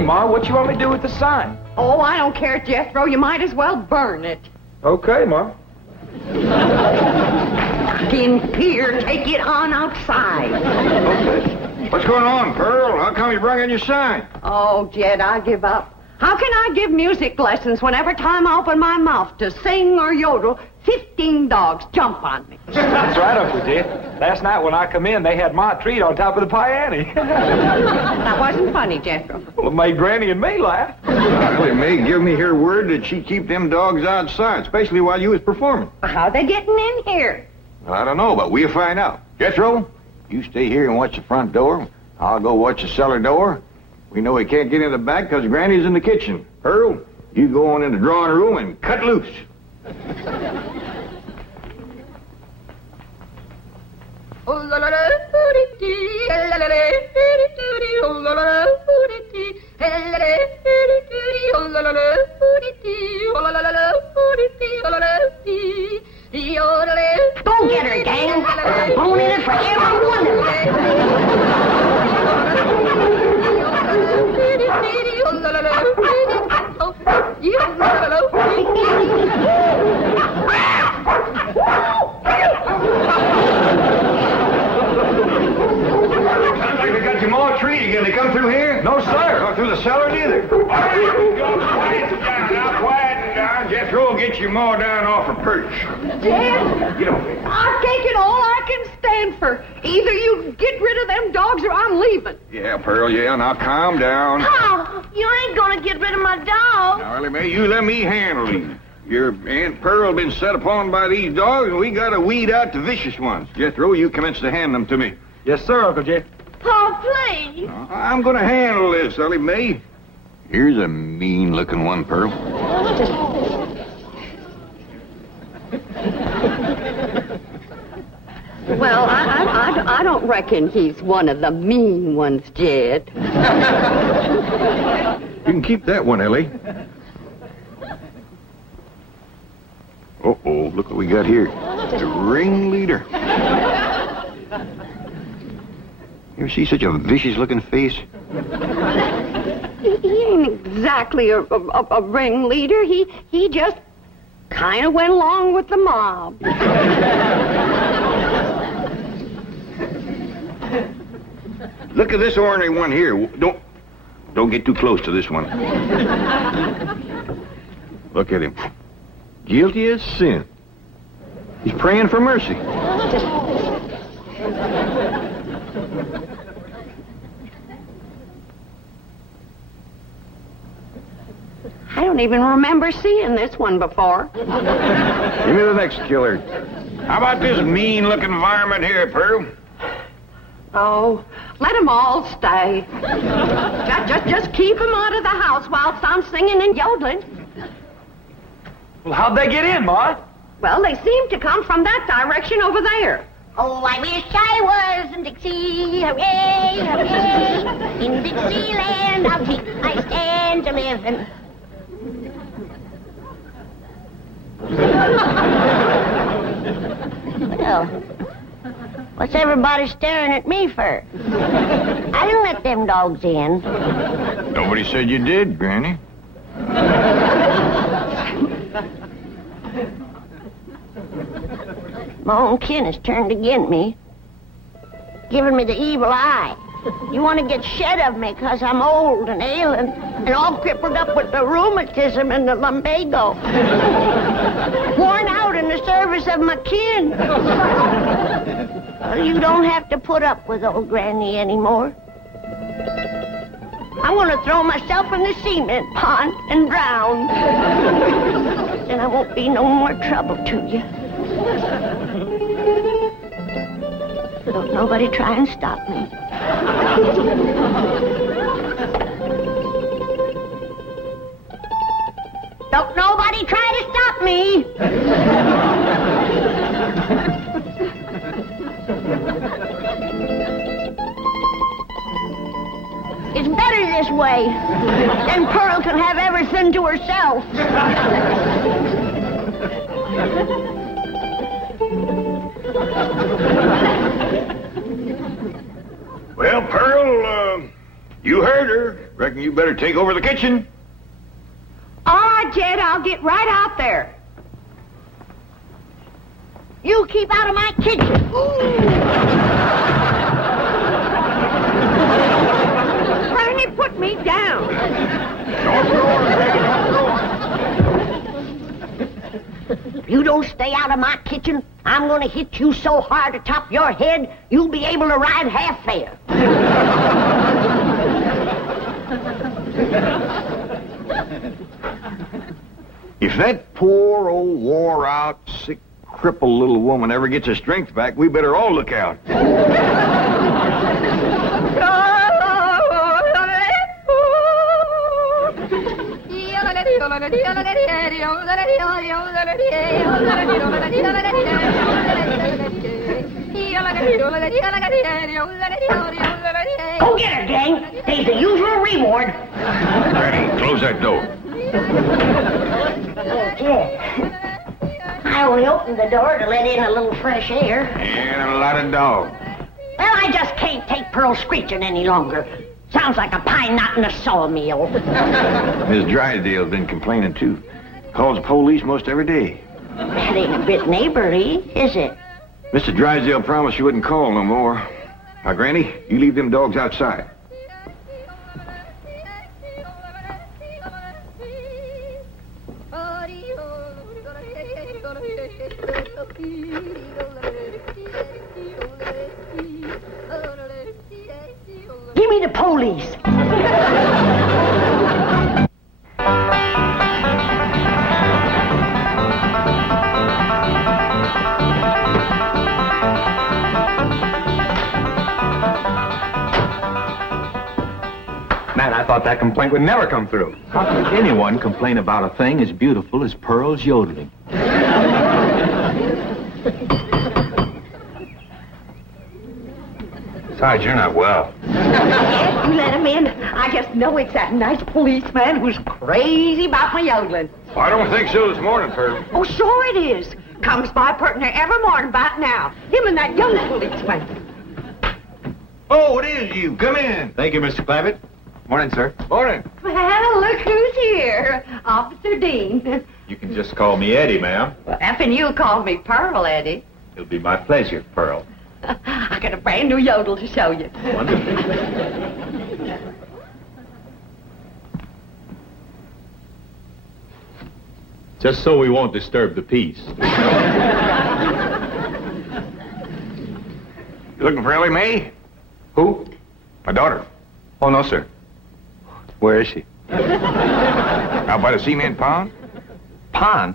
Hey, Ma, what you want me to do with the sign? Oh, I don't care, Jethro. You might as well burn it. Okay, Ma. In here, take it on outside. Okay. What's going on, Pearl? How come you brought in your sign? Oh, Jed, I give up. How can I give music lessons when every time I open my mouth to sing or yodel, 15 dogs jump on me? That's right, Uncle Jed. Last night when I come in, they had my treat on top of the piano. That wasn't funny, Jethro. Well, it made Granny and me laugh. Well, it may give me her word that she keep them dogs outside, especially while you was performing. How they getting in here? Well, I don't know, but we'll find out. Jethro, you stay here and watch the front door. I'll go watch the cellar door. We know he can't get in the back because Granny's in the kitchen. Pearl, you go on in the drawing room and cut loose. Go get her, gang. There's a bone in it for every one of Sounds like they got your more treat again. They come through here? No, sir. Or through the cellar, neither. Quiet down, quiet down. Jethro will get your more down off her perch. Jed, Get over here. I've taken all I can stand for. Either you get rid of them dogs or I'm leaving. Yeah, Pearl, yeah. Now calm down. Oh, you ain't gonna get rid of my dog. Now, Ellie Mae, you let me handle these. Your Aunt Pearl been set upon by these dogs, and we gotta weed out the vicious ones. Jethro, you commence to hand them to me. Yes, sir, Uncle Jed. Pa, please. I'm gonna handle this, Ellie Mae. Here's a mean-looking one, Pearl. Well, I don't reckon he's one of the mean ones, Jed. You can keep that one, Ellie. Uh-oh, look what we got here. The ringleader. You ever see such a vicious-looking face? He ain't exactly a ringleader. He just kind of went along with the mob. Look at this ornery one here. Don't get too close to this one. Look at him. Guilty as sin. He's praying for mercy. I don't even remember seeing this one before. Give me the next killer. How about this mean-looking varmint here, Pearl? Oh, let them all stay. Just keep them out of the house whilst I'm singing and yodeling. Well, how'd they get in, Ma? Well, they seem to come from that direction over there. Oh, I wish I was in Dixie, hooray, hooray. In Dixieland, I'll take my stand to living. Well, what's everybody staring at me for? I didn't let them dogs in. Nobody said you did, Granny. My own kin has turned against me, giving me the evil eye. You want to get shed of me because I'm old and ailing and all crippled up with the rheumatism and the lumbago. Worn out in the service of my kin. Well, you don't have to put up with old Granny anymore. I'm going to throw myself in the cement pond and drown. Then I won't be no more trouble to you. Don't nobody try and stop me. Don't nobody try to stop me. It's better this way. Then Pearl can have everything to herself. Well, Pearl, you heard her. Reckon you better take over the kitchen. All right, Jed, I'll get right out there. You keep out of my kitchen. Granny, put me down. If you don't stay out of my kitchen, I'm going to hit you so hard atop your head, you'll be able to ride half fare. If that poor old wore-out, sick, crippled little woman ever gets her strength back, we better all look out. Go get her, gang. There's the usual reward. Granny, close that door. Okay. I only opened the door to let in a little fresh air. And a lot of dogs. Well, I just can't take Pearl screeching any longer. Sounds like a pine knot in a sawmill. Miss Drysdale's been complaining, too. Calls the police most every day. That ain't a bit neighborly, is it? Mr. Drysdale promised she wouldn't call no more. Now, Granny, you leave them dogs outside. Give me the police. Man, I thought that complaint would never come through. How could anyone complain about a thing as beautiful as Pearl's yodeling? Besides, you're not well. Yes, you let him in. I just know it's that nice policeman who's crazy about my yodeling. I don't think so this morning, Pearl. Oh, sure it is. Comes by partner every morning about now. Him and that young policeman. Oh, it is you. Come in. Thank you, Mr. Clavitt. Morning, sir. Morning. Well, look who's here. Officer Dean. You can just call me Eddie, ma'am. Well, effing you called me Pearl, Eddie. It'll be my pleasure, Pearl. I got a brand new yodel to show you. Wonderful. Just so we won't disturb the peace. You looking for Ellie Mae? Who? My daughter. Oh, no, sir. Where is she? Out by the cement pond? Pond?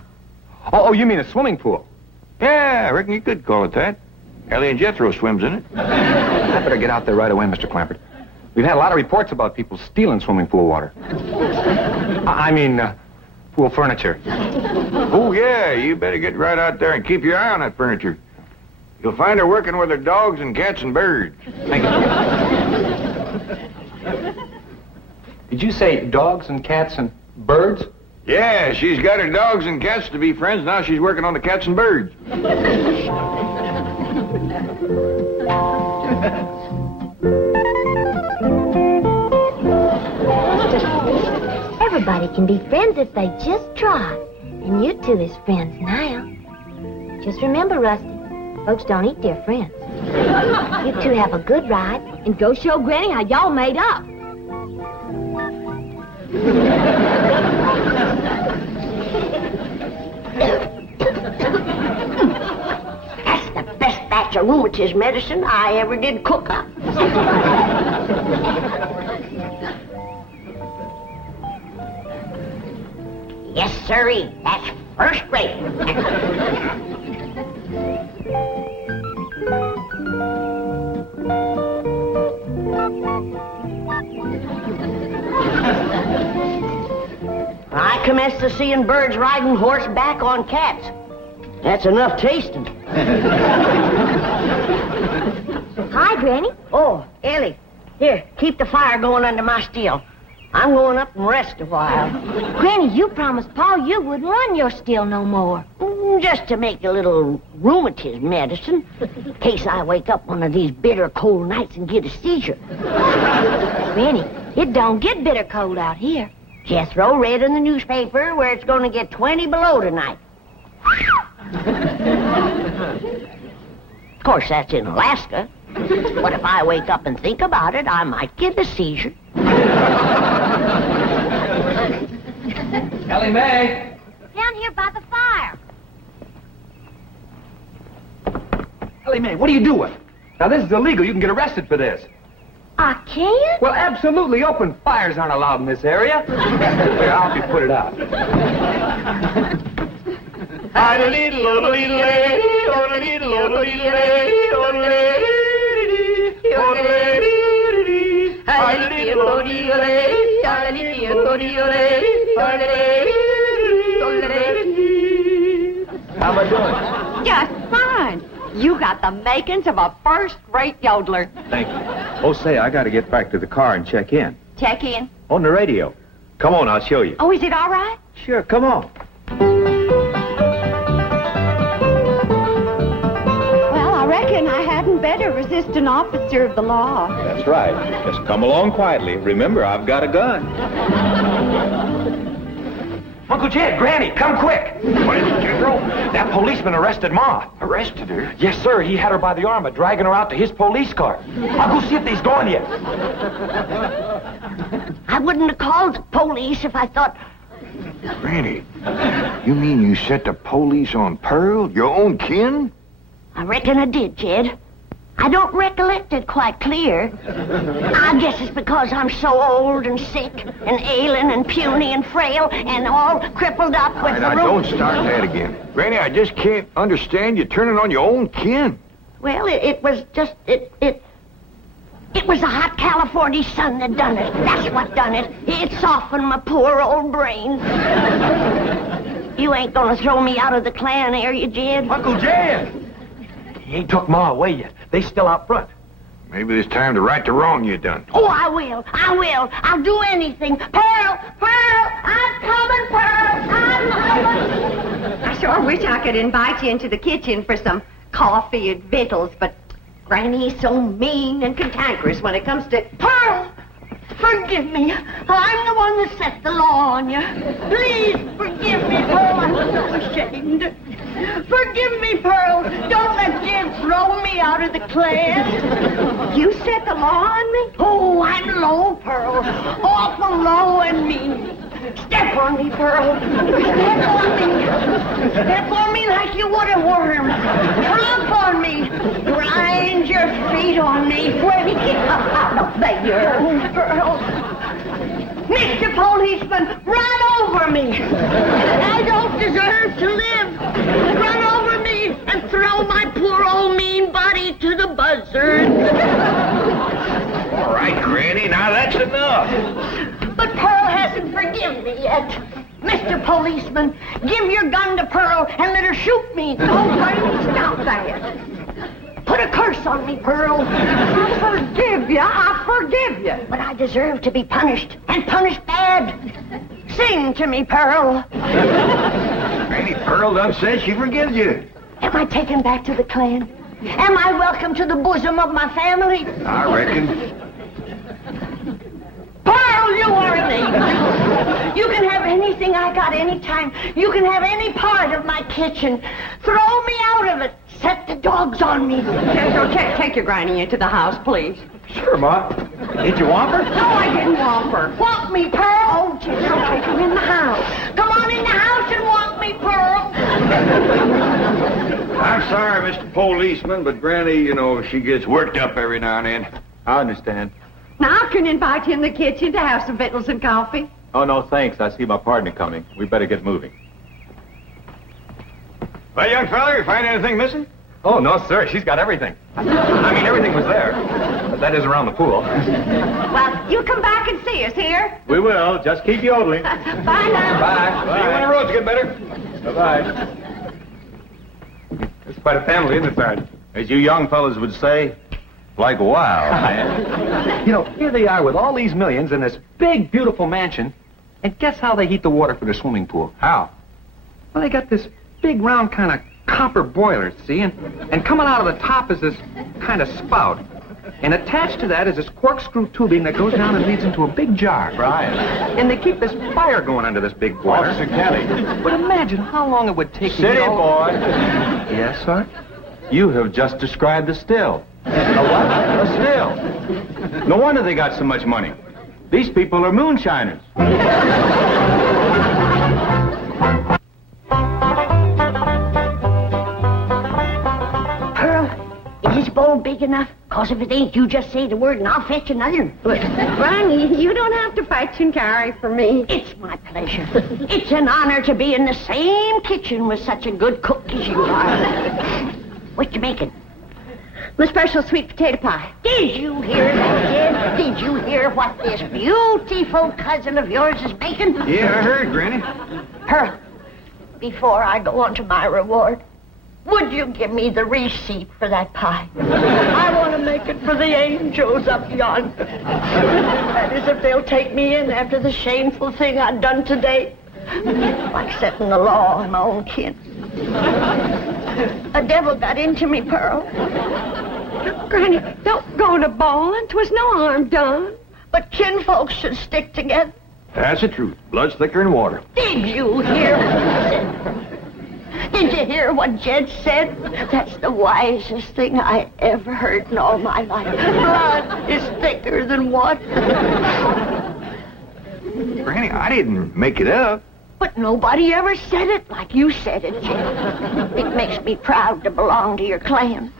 Oh, you mean a swimming pool? Yeah, I reckon you could call it that. Ellie and Jethro swims in it. I better get out there right away, Mr. Clampett. We've had a lot of reports about people stealing swimming pool water. I mean, pool furniture. Oh, yeah, you better get right out there and keep your eye on that furniture. You'll find her working with her dogs and cats and birds. Thank you. Did you say dogs and cats and birds? Yeah, she's got her dogs and cats to be friends. Now she's working on the cats and birds. Everybody can be friends if they just try. And you two is friends now. Just remember, Rusty, folks don't eat their friends. You two have a good ride and go show Granny how y'all made up. That's the best batch of rheumatism medicine I ever did cook up. Yes, sirree. That's first rate. I commenced to seeing birds riding horseback on cats. That's enough tasting. Hi, Granny. Oh, Ellie, here, keep the fire going under my steel. I'm going up and rest a while. Granny, you promised Pa you wouldn't run your still no more. Just to make a little rheumatism medicine, in case I wake up one of these bitter cold nights and get a seizure. Granny, It don't get bitter cold out here. Just throw read in the newspaper where it's going to get 20 below tonight. Of course, that's in Alaska. But if I wake up and think about it, I might get a seizure. Ellie Mae! Down here by the fire. Ellie Mae, what are you doing? Now, this is illegal. You can get arrested for this. I can't? Well, absolutely. Open fires aren't allowed in this area. Here, I'll help you put it out. How am I doing? Just fine. You got the makings of a first-rate yodeler. Thank you. Oh, say, I got to get back to the car and check in. Check in. On the radio. Come on, I'll show you. Oh, is it all right? Sure, come on. Well, I reckon I hadn't better resist an officer of the law. That's right. Just come along quietly. Remember, I've got a gun. Uncle Jed, Granny, come quick. What is it, General? That policeman arrested Ma. Arrested her? Yes, sir. He had her by the arm, dragging her out to his police car. I'll go see if he's gone yet. I wouldn't have called the police if I thought... Granny, you mean you set the police on Pearl, your own kin? I reckon I did, Jed. I don't recollect it quite clear. I guess it's because I'm so old and sick and ailing and puny and frail and all crippled up with the Now, don't start that again. Granny, I just can't understand you turning on your own kin. Well, it was just... It was the hot California sun that done it. That's what done it. It softened my poor old brain. You ain't gonna throw me out of the clan, are you, Jed? Uncle Jed! He ain't took Ma away yet. They still out front. Maybe it's time to right the wrong you done. Oh, I will. I'll do anything. Pearl! I'm coming, Pearl! I'm coming! I sure wish I could invite you into the kitchen for some coffee and victuals, but Granny's so mean and cantankerous when it comes to... Pearl! Forgive me. I'm the one that set the law on you. Please forgive me, Pearl. I'm so ashamed. Forgive me, Pearl. Don't let Jim throw me out of the clan. You set the law on me? Oh, I'm low, Pearl. Awful low and mean. Step on me, Pearl. Step on me. Step on me like you would a worm. Trump on me. Grind your feet on me. When you get out of there, Pearl. Mr. Policeman, run over me. I don't deserve to live. Run over me and throw my poor old mean body to the buzzards. All right, Granny, now that's enough. But Pearl hasn't forgiven me yet. Mr. Policeman, give your gun to Pearl and let her shoot me. Oh, Granny, stop that. Put a curse on me, Pearl. I forgive you. But I deserve to be punished, and punished bad. Sing to me, Pearl. Granny, Pearl done said she forgives you. Am I taken back to the clan? Am I welcome to the bosom of my family? I reckon. Pearl, you are an angel. You can have anything I got anytime. You can have any part of my kitchen. Throw me out of it. Set the dogs on me. Take your Granny into the house, please. Sure, Ma. Did you want her? No, I didn't want her. Want me, Pearl? Oh, just take her in the house. Come on in the house and want me, Pearl. I'm sorry, Mr. Policeman, but Granny, you know, she gets worked up every now and then. I understand. Now I can invite you in the kitchen to have some victuals and coffee. Oh, no, thanks. I see my partner coming. We better get moving. Well, young fella, you find anything missing? Oh, no, sir. She's got everything. I mean, everything was there. But that is around the pool. Well, you come back and see us here. We will. Just keep yodeling. Bye now. Bye. See you when the roads get better. Bye-bye. It's quite a family, isn't it, Sergeant? As you young fellas would say, like wow. You know, here they are with all these millions in this big, beautiful mansion. And guess how they heat the water for their swimming pool? How? Well, they got this big, round kind of copper boiler, see? And coming out of the top is this kind of spout. And attached to that is this corkscrew tubing that goes down and leads into a big jar. Right. And they keep this fire going under this big boiler. Officer Kelly. But imagine how long it would take to City get all... boy. Yes, sir? You have just described a still. A what? A still. No wonder they got so much money. These people are moonshiners. Pearl, is this bowl big enough? Cause if it ain't, you just say the word and I'll fetch another. Granny, you don't have to fetch and carry for me. It's my pleasure. It's an honor to be in the same kitchen with such a good cook as you are. What you making? My special sweet potato pie. Did you hear that, kid? Did you hear what this beautiful cousin of yours is making? Yeah, I heard, Granny. Pearl, before I go on to my reward, would you give me the receipt for that pie? I want to make it for the angels up yonder. That is, if they'll take me in after the shameful thing I've done today. Like setting the law on my own kin. A devil got into me, Pearl. Granny, don't go to bawling. 'Twas no harm done. But kinfolks should stick together. That's the truth. Blood's thicker than water. Did you hear what he said? Did you hear what Jed said? That's the wisest thing I ever heard in all my life. Blood is thicker than water. Granny, I didn't make it up. But nobody ever said it like you said it, Jed. It makes me proud to belong to your clan.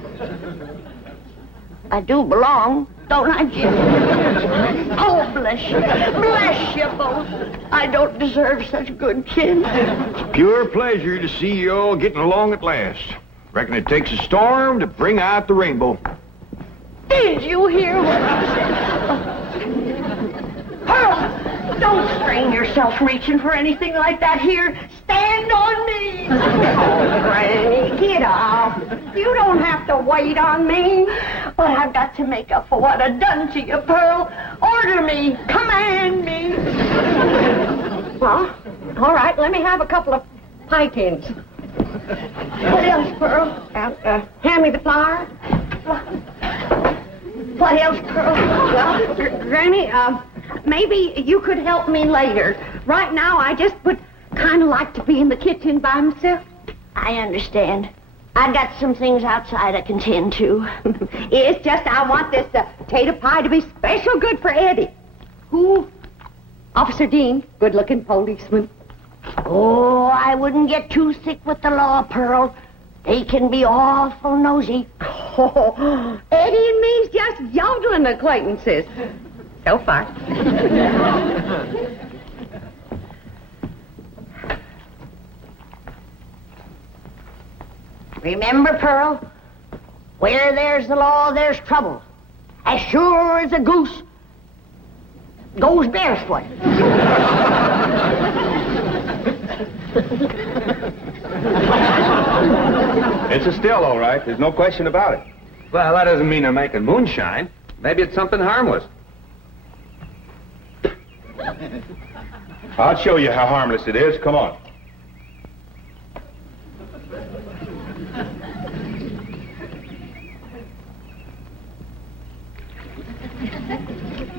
I do belong, don't I, Jed? Oh, bless you. Bless you both. I don't deserve such good kin. Pure pleasure to see you all getting along at last. Reckon it takes a storm to bring out the rainbow. Did you hear what I said? Pearl! Don't strain yourself reaching for anything like that here. Stand on me. Oh, Granny, get off. You don't have to wait on me. But I've got to make up for what I've done to you, Pearl. Order me. Command me. Well, all right, let me have a couple of pie tins. What else, Pearl? Hand me the flour. What else, Pearl? Well, Granny, maybe you could help me later. Right now, I just would kind of like to be in the kitchen by myself. I understand. I got some things outside I can tend to. It's just I want this potato pie to be special good for Eddie. Who? Officer Dean, good-looking policeman. Oh, I wouldn't get too thick with the law, Pearl. They can be awful nosy. Oh, Eddie and me's just yodeling acquaintances. So far. Remember, Pearl, where there's the law, there's trouble. As sure as a goose goes barefoot. It's a still, all right. There's no question about it. Well, that doesn't mean they're making moonshine. Maybe it's something harmless. I'll show you how harmless it is. Come on.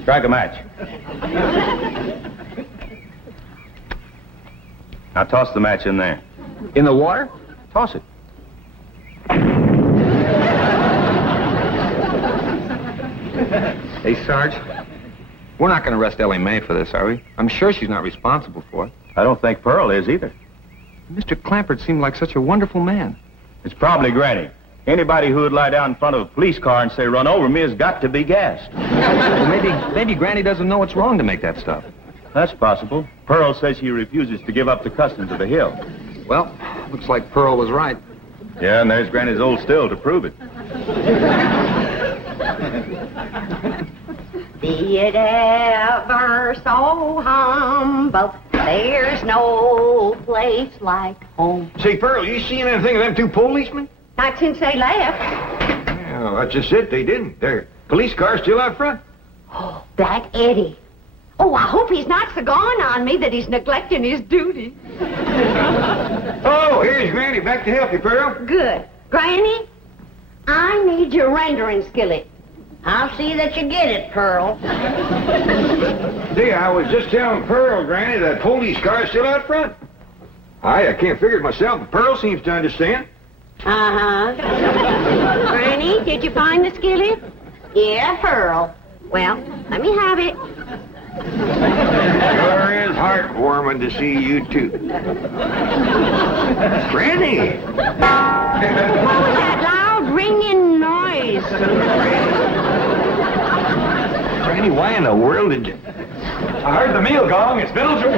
Strike a match. Now toss the match in there. In the water? Toss it. Hey, Sarge, we're not going to arrest Ellie Mae for this, are we? I'm sure she's not responsible for it. I don't think Pearl is either. Mr. Clampert seemed like such a wonderful man. It's probably Granny. Anybody who would lie down in front of a police car and say, "Run over me," has got to be gassed. Well, maybe Granny doesn't know it's wrong to make that stuff. That's possible. Pearl says she refuses to give up the customs of the hill. Well, looks like Pearl was right. Yeah, and there's Granny's old still to prove it. Be it ever so humble, there's no place like home. Say, Pearl, you seen anything of them two policemen? Not since they left. Yeah, well, that's just it. They didn't. Their police car's still out front. Oh, Black Eddie. Oh, I hope he's not so gone on me that he's neglecting his duty. Oh, here's Granny back to help you, Pearl. Good. Granny, I need your rendering skillet. I'll see that you get it, Pearl. See, I was just telling Pearl, Granny, that police car's still out front. I can't figure it myself, but Pearl seems to understand. Uh-huh. Granny, did you find the skillet? Yeah, Pearl. Well, let me have it. Sure is heartwarming to see you two. Granny! What was that loud ringing noise? Granny, why in the world did you... I heard the meal gong. It's Mildred.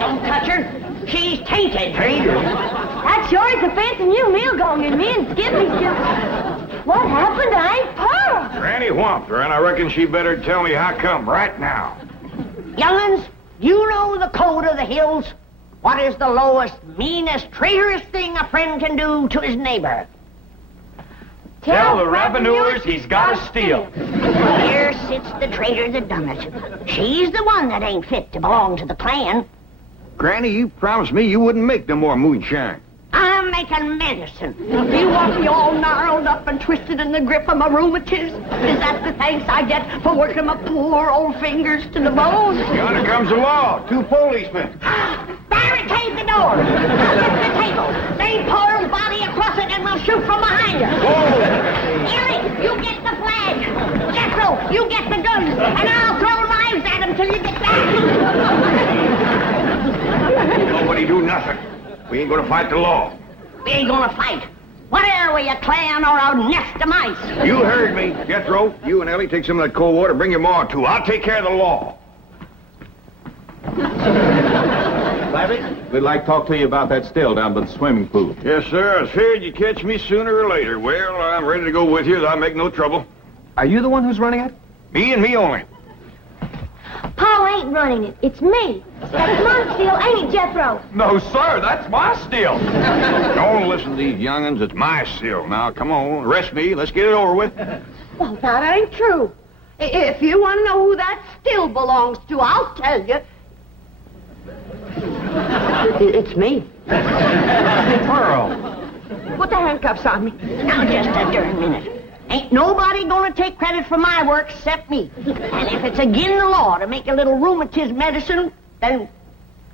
Don't touch her. She's tainted. Tainted? That sure is a fancy new meal going, and me and Skippy still... What happened to Aunt Pearl? Granny whomped her, and I reckon she better tell me how come right now. Young'uns, you know the code of the hills. What is the lowest, meanest, traitorous thing a friend can do to his neighbor? Tell the revenuers he's got to steal. Here sits the traitor that done it. She's the one that ain't fit to belong to the clan. Granny, you promised me you wouldn't make no more moonshine. I'm making medicine. You want me all gnarled up and twisted in the grip of my rheumatism? Is that the thanks I get for working my poor old fingers to the bone? Yonder comes the law. 2 policemen. Barricade the door. Lift the table. Lay Pearl's body across it and we'll shoot from behind her. Irene, you get the flag. Jethro, you get the guns. And I'll throw knives at him till you get back. Nobody do nothing. We ain't gonna fight the law. We ain't gonna fight. What are we, a clan or a nest of mice? You heard me. Jethro, you and Ellie take some of that cold water. Bring your ma, too. I'll take care of the law. Larry, we'd like to talk to you about that still down by the swimming pool. Yes, sir. I was feared you'd catch me sooner or later. Well, I'm ready to go with you. I'll make no trouble. Are you the one who's running it? Me and me only. Paul ain't running it. It's me. That's my still, ain't it, Jethro? No, sir, that's my still. Don't listen to these young'uns. It's my still. Now, come on. Arrest me. Let's get it over with. Well, that ain't true. If you want to know who that still belongs to, I'll tell you. It's me. Pearl. Put the handcuffs on me. Now, just a darn minute. Ain't nobody gonna take credit for my work except me. And if it's agin the law to make a little rheumatism medicine, then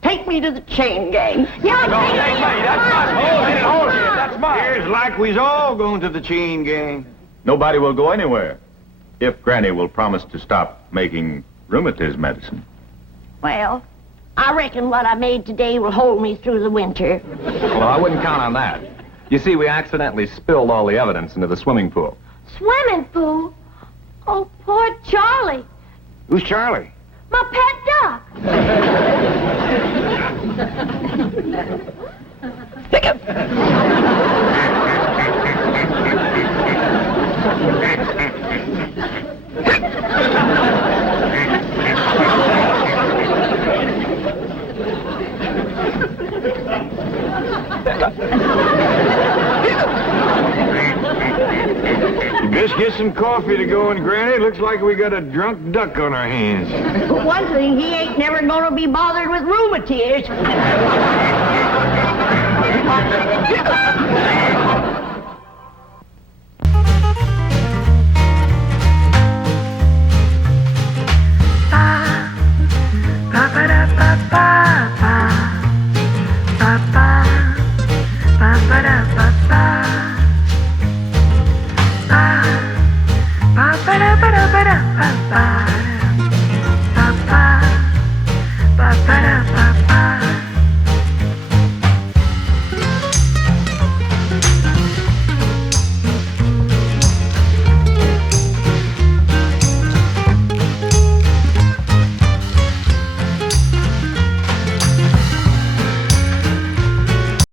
take me to the chain gang. No, that's mine. That's mine. Hold it. That's mine. Here's like we's all going to the chain gang. Nobody will go anywhere if Granny will promise to stop making rheumatism medicine. Well, I reckon what I made today will hold me through the winter. Well, I wouldn't count on that. You see, we accidentally spilled all the evidence into the swimming pool. Swimming pool? Oh, poor Charlie. Who's Charlie? My pet duck. Just get some coffee to go in, Granny. Looks like we got a drunk duck on our hands. For one thing, he ain't never gonna be bothered with rheumatiz. Ba-ba-da-ba-ba-ba. Ba-ba-da-ba-ba.